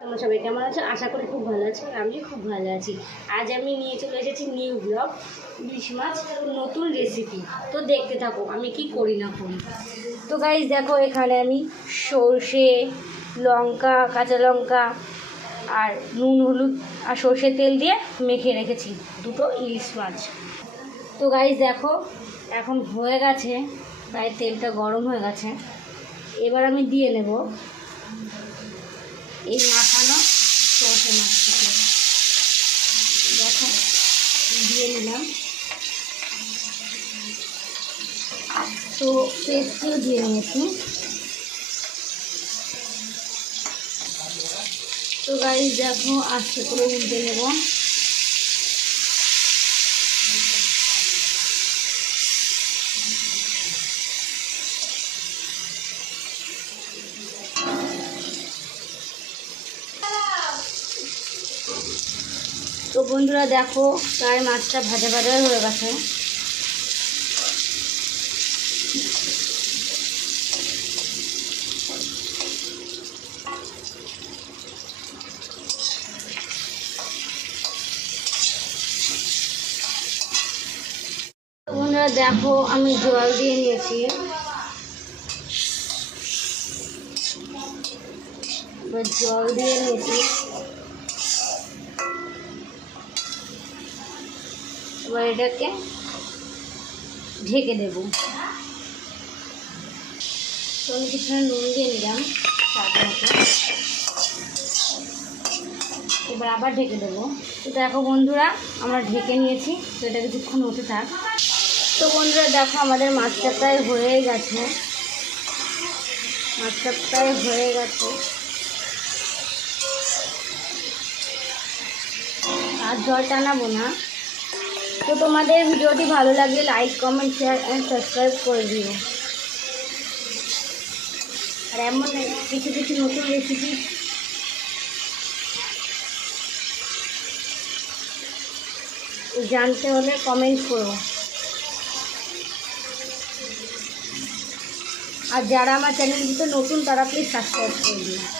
তোমরা সবাই, কেমন আছো? আশা করি খুব ভালো আছো আমি খুব ভালো আছি। আজ আমি নিয়ে চলে এসেছি নিউ ব্লগ ইলিশ মাছ নতুন রেসিপি তো দেখতে থাকো, আমি কি করি না করি। তো গাইজ দেখো এখানে আমি সর্ষে, লঙ্কা, কাঁচা লঙ্কা আর নুন, হলুদ আর সর্ষের তেল দিয়ে মেখে রেখেছি দুটো ইলিশ মাছ। তো গাইজ দেখো, এখন হয়ে গেছে, প্রায় তেলটা গরম হয়ে গেছে। এবার আমি দিয়ে নেব এই মাখানো সর্ষে মাছটাকে দেখো, দিয়ে নিলাম। তো পেস্টটিও দিয়ে নিয়েছি তো গাড়ি দেখো আস্তে করে উল্টে নেব। তো বন্ধুরা দেখো, প্রায় মাছটা ভাজা ভাজা হয়ে গেছে। বন্ধুরা দেখো, আমি জল দিয়ে নিয়েছি। জল দিয়ে নিয়েছি। এবার এটাকে ঢেকে দেব। আমি কিছুক্ষণ নুন দিয়ে নিলাম এবার আবার ঢেকে দেবো। তো দেখো বন্ধুরা, আমরা ঢেকে নিয়েছি, তো এটা কিছুক্ষণ হতে থাক। তো বন্ধুরা, দেখো আমাদের মাছটা প্রায় হয়ে গেছে। মাছটা প্রায় হয়ে গেছে। আর জল টানাবো না। তো তোমাদের ভিডিওটি ভালো লাগলে like comment share and subscribe করে দিও আর এমন কিছু কিছু নতুন রেসিপি জানতে হলে কমেন্ট করো আর যারা আমার চ্যানেলটিতে নতুন তারা প্লিজ সাবস্ক্রাইব করে দিও